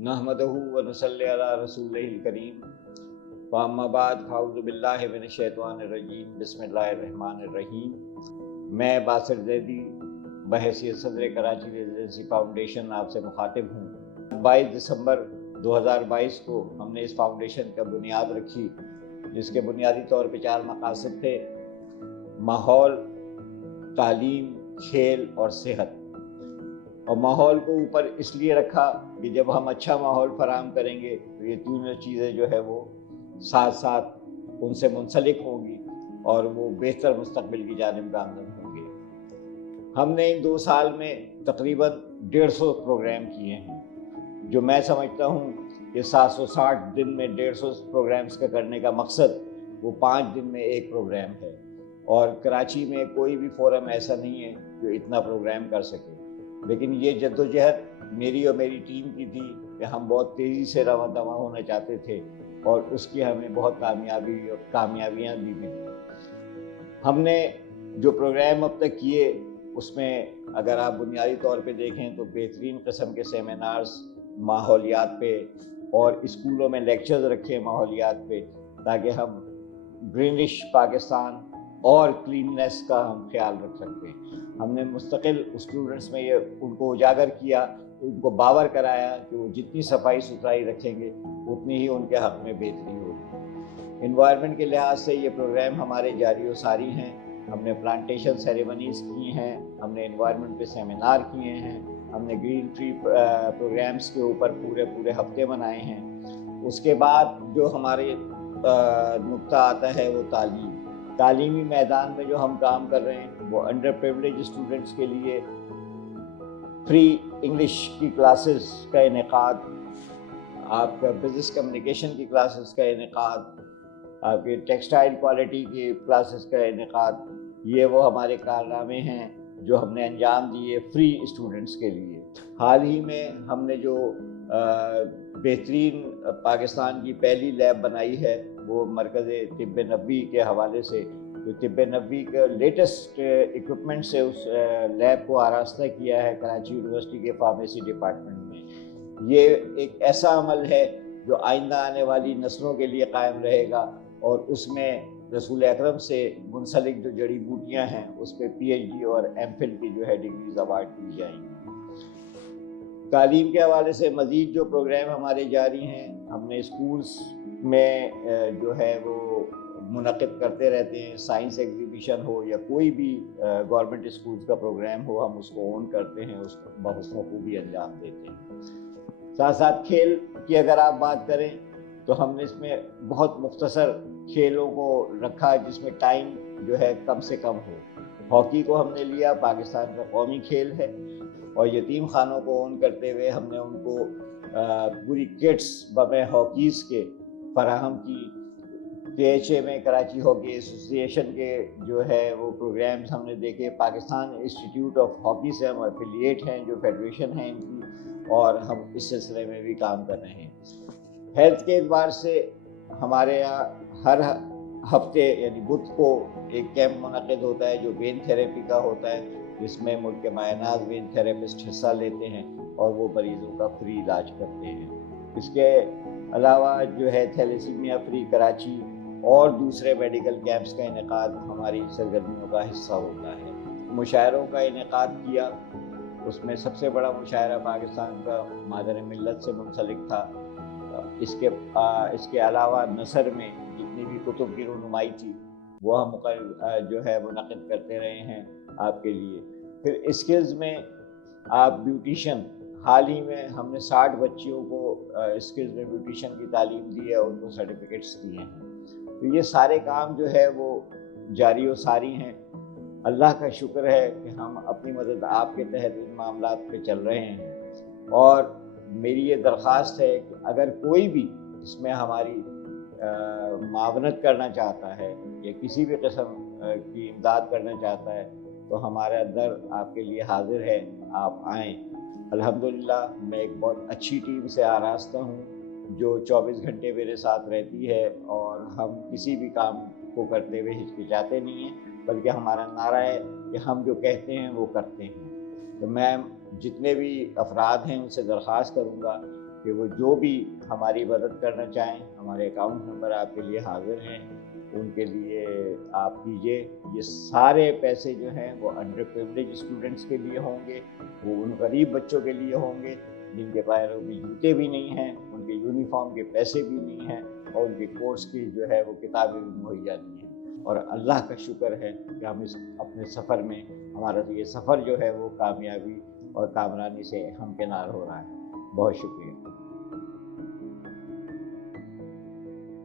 नहमदहु व नसल्ली अला रसूलिहिल करीम व अम्मा बाद फ़अऊज़ु बिल्लाहि मिनश शैतानिर रजीम बिस्मिल्लाहिर रहमानिर रहीम। मैं बासिर ज़ैदी बहैसियत सदर कराची रेजिडेंसी फाउंडेशन आपसे मुखातिब हूँ। 22 दिसंबर 2022 को हमने इस फाउंडेशन का बुनियाद रखी, जिसके बुनियादी तौर पे 4 मकासद थे: माहौल, तालीम, खेल और सेहत। और माहौल को ऊपर इसलिए रखा कि जब हम अच्छा माहौल फराहम करेंगे तो ये तीनों चीज़ें जो है वो साथ साथ उनसे मुंसलिक होंगी और वो बेहतर मुस्तकबिल की जानिब गामज़न होंगे। हमने इन 2 साल में तकरीबन 150 प्रोग्राम किए हैं, जो मैं समझता हूँ कि 760 दिन में 150 प्रोग्राम्स का करने का मकसद वो 5 दिन में एक प्रोग्राम है। और कराची में कोई भी फोरम ऐसा नहीं है जो इतना प्रोग्राम कर सके। लेकिन ये जद्दोजहद मेरी और मेरी टीम की थी कि हम बहुत तेज़ी से रवां दवां होना चाहते थे और उसकी हमें बहुत कामयाबियाँ भी मिली। हमने जो प्रोग्राम अब तक किए उसमें अगर आप बुनियादी तौर पे देखें तो बेहतरीन किस्म के सेमिनार्स माहौलियात पे और स्कूलों में लेक्चर्स रखे माहौलियात पे, ताकि हम ग्रीनिश पाकिस्तान और क्लीननेस का हम ख्याल रख सकते हैं। हमने मुस्तकिल स्टूडेंट्स में ये उनको उजागर किया, उनको बावर कराया कि वो जितनी सफाई सुथराई रखेंगे उतनी ही उनके हक़ में बेहतरी होगी। इन्वायरमेंट के लिहाज से ये प्रोग्राम हमारे जारी व सारी हैं। हमने प्लांटेशन सेरेमनीज़ की हैं, हमने इन्वायरमेंट पे सेमिनार किए हैं, हमने ग्रीन ट्री प्रोग्राम्स के ऊपर पूरे हफ्ते बनाए हैं। उसके बाद जो हमारे नुक्ता आता है वो तालीमी मैदान में जो हम काम कर रहे हैं वो अंडर प्रिविलेज स्टूडेंट्स के लिए फ्री इंग्लिश की क्लासेस का इनेकाद, आपका बिजनेस कम्युनिकेशन की क्लासेस का इनेकाद, आपके टेक्सटाइल क्वालिटी की क्लासेस का इनेकाद, ये वो हमारे कारनामे हैं जो हमने अंजाम दिए फ्री स्टूडेंट्स के लिए। हाल ही में हमने जो बेहतरीन पाकिस्तान की पहली लैब बनाई है वो मरकज़ तिब्ब नबवी के हवाले से, जो तिब्ब नबवी का लेटेस्ट इक्विपमेंट से उस लैब को आरास्ता किया है कराची यूनिवर्सिटी के फार्मेसी डिपार्टमेंट में। ये एक ऐसा अमल है जो आइंदा आने वाली नस्लों के लिए कायम रहेगा और उसमें रसूल अकरम से मुंसलिक जो जड़ी बूटियाँ हैं उस पर PhD और MPhil की जो है डिग्रीज अवार्ड की जाएंगी। तालीम के हवाले से मज़ीद जो प्रोग्राम हमारे जारी हैं, हमने स्कूल्स में जो है वो मुनक़िद करते रहते हैं। साइंस एग्जीबिशन हो या कोई भी गवर्नमेंट स्कूल्स का प्रोग्राम हो, हम उसको ऑन करते हैं, उसको बहुत खूबी अंजाम देते हैं। साथ साथ खेल की अगर आप बात करें तो हमने इसमें बहुत मुख्तसर खेलों को रखा जिसमें टाइम जो है कम से कम हो। हॉकी को हमने लिया, पाकिस्तान का कौमी खेल है, और यतीम खानों को ऑन करते हुए हमने उनको पूरी किट्स बमे हॉकीज़ के फराहम की। KHA में कराची हॉकी एसोसिएशन के जो है वो प्रोग्राम्स हमने देखे। पाकिस्तान इंस्टीट्यूट ऑफ हॉकी से हम एफिलिएट हैं, जो फेडरेशन है इनकी, और हम इस सिलसिले में भी काम कर रहे हैं। हेल्थ के एतबार से हमारे यहाँ हर हफ्ते यानी बुध को एक कैंप मुनक़िद होता है जो वेन थेरेपी का होता है, जिसमें मुल्क के मायनाज़ वेन थेरेपिस्ट हिस्सा लेते हैं और वो मरीज़ों का फ्री इलाज करते हैं। इसके अलावा जो है थैलेसीमिया फ्री कराची और दूसरे मेडिकल कैंप्स का इनेकाद हमारी सरगर्मियों का हिस्सा होता है। मुशायरों का इनेकाद किया, उसमें सबसे बड़ा मुशायरा पाकिस्तान का मादर मिल्लत से मुंसलिक था। इसके अलावा नसर में जितनी भी कुतुब की रुनुमाई थी वो हम जो है मुनक़िद करते रहे हैं आपके लिए। फिर स्किल्स में आप ब्यूटिशन, हाल ही में हमने 60 बच्चियों को स्किल्स में ब्यूटिशन की तालीम दी है, उनको सर्टिफिकेट्स दिए हैं। तो ये सारे काम जो है वो जारी व सारी हैं। अल्लाह का शुक्र है कि हम अपनी मदद आपके तहत इन मामलात पे चल रहे हैं। और मेरी ये दरख्वास्त है कि अगर कोई भी इसमें हमारी मावनत करना चाहता है या किसी भी किस्म की इमदाद करना चाहता है तो हमारा दर आपके लिए हाजिर है, आप आएँ। अल्हम्दुलिल्लाह मैं एक बहुत अच्छी टीम से आरास्ता हूँ जो 24 घंटे मेरे साथ रहती है, और हम किसी भी काम को करते हुए हिचकिचाते नहीं हैं, बल्कि हमारा नारा है कि हम जो कहते हैं वो करते हैं। तो मैं जितने भी अफराद हैं उनसे दरख्वास्त करूँगा کہ وہ جو بھی ہماری مدد کرنا چاہیں، ہمارے اکاؤنٹ نمبر آپ کے لیے حاضر ہیں، ان کے لیے آپ کیجیے۔ یہ سارے پیسے جو ہیں وہ انڈر پریولیج اسٹوڈنٹس کے لیے ہوں گے، وہ ان غریب بچوں کے لیے ہوں گے جن کے پیروں میں جوتے بھی نہیں ہیں، ان کے یونیفارم کے پیسے بھی نہیں ہیں، اور ان کے کورس کی جو ہے وہ کتابیں بھی مہیا نہیں ہیں۔ اور اللہ کا شکر ہے کہ ہم اس اپنے سفر میں، ہمارا یہ سفر جو ہے وہ کامیابی اور کامرانی سے ہمکنار ہو رہا ہے۔ بہت شکریہ۔